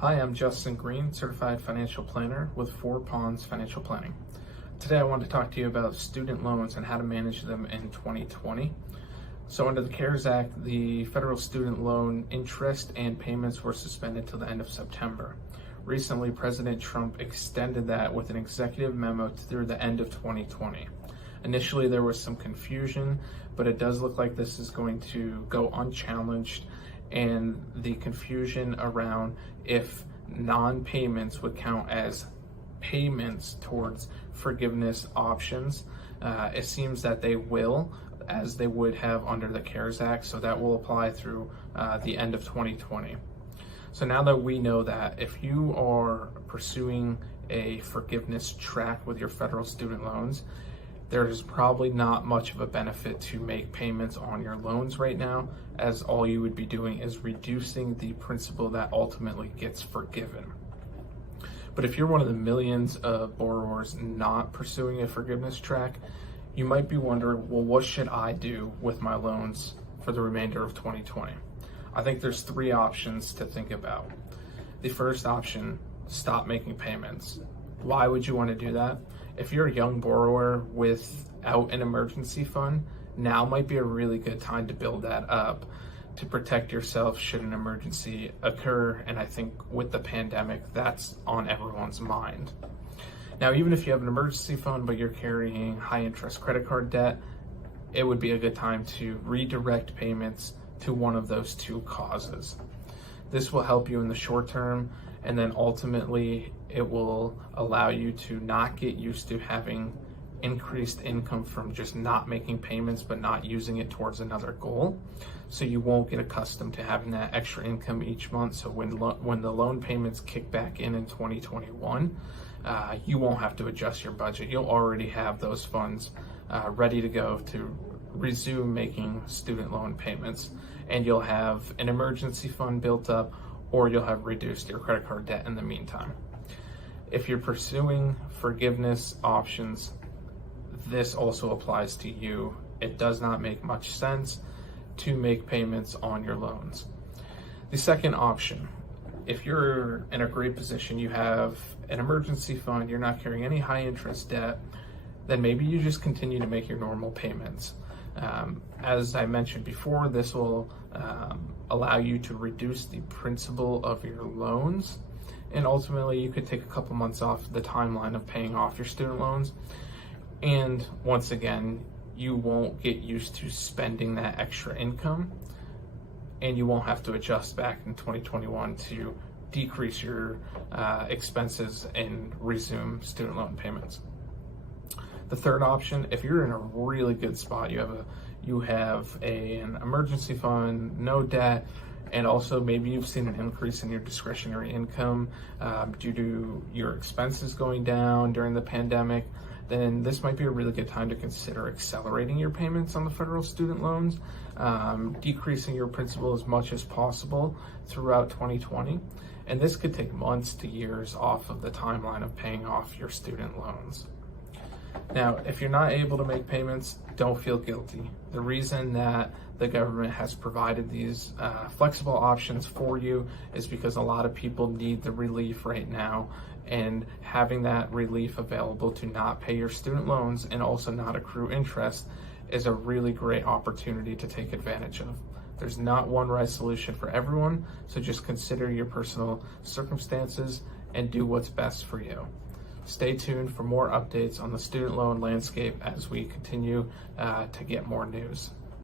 Hi, I'm Justin Green, Certified Financial Planner with Four Ponds Financial Planning. Today I want to talk to you about student loans and how to manage them in 2020. So under the CARES Act, the federal student loan interest and payments were suspended till the end of September. Recently, President Trump extended that with an executive memo through the end of 2020. Initially, there was some confusion, but it does look like this is going to go unchallenged, and the confusion around if non-payments would count as payments towards forgiveness options, it seems that they will, as they would have under the CARES Act, so that will apply through the end of 2020. So now that we know that, if you are pursuing a forgiveness track with your federal student loans, there's probably not much of a benefit to make payments on your loans right now, as all you would be doing is reducing the principal that ultimately gets forgiven. But if you're one of the millions of borrowers not pursuing a forgiveness track, you might be wondering, well, what should I do with my loans for the remainder of 2020? I think there's three options to think about. The first option, stop making payments. Why would you want to do that? If you're a young borrower without an emergency fund, now might be a really good time to build that up to protect yourself should an emergency occur. And I think with the pandemic, that's on everyone's mind. Now, even if you have an emergency fund, but you're carrying high interest credit card debt, it would be a good time to redirect payments to one of those two causes. This will help you in the short term, and then ultimately it will allow you to not get used to having increased income from just not making payments but not using it towards another goal. So you won't get accustomed to having that extra income each month. So when the loan payments kick back in 2021, you won't have to adjust your budget. You'll already have those funds ready to go to resume making student loan payments, and you'll have an emergency fund built up, or you'll have reduced your credit card debt in the meantime. If you're pursuing forgiveness options, this also applies to you. It does not make much sense to make payments on your loans. The second option, if you're in a great position, you have an emergency fund, you're not carrying any high interest debt, then maybe you just continue to make your normal payments. As I mentioned before, this will allow you to reduce the principal of your loans, and ultimately you could take a couple months off the timeline of paying off your student loans. And once again, you won't get used to spending that extra income, and you won't have to adjust back in 2021 to decrease your expenses and resume student loan payments. The third option, if you're in a really good spot, you have an emergency fund, no debt, and also maybe you've seen an increase in your discretionary income due to your expenses going down during the pandemic, then this might be a really good time to consider accelerating your payments on the federal student loans, decreasing your principal as much as possible throughout 2020. And this could take months to years off of the timeline of paying off your student loans. Now, if you're not able to make payments, don't feel guilty. The reason that the government has provided these flexible options for you is because a lot of people need the relief right now, and having that relief available to not pay your student loans and also not accrue interest is a really great opportunity to take advantage of. There's not one right solution for everyone, so just consider your personal circumstances and do what's best for you. Stay tuned for more updates on the student loan landscape as we continue to get more news.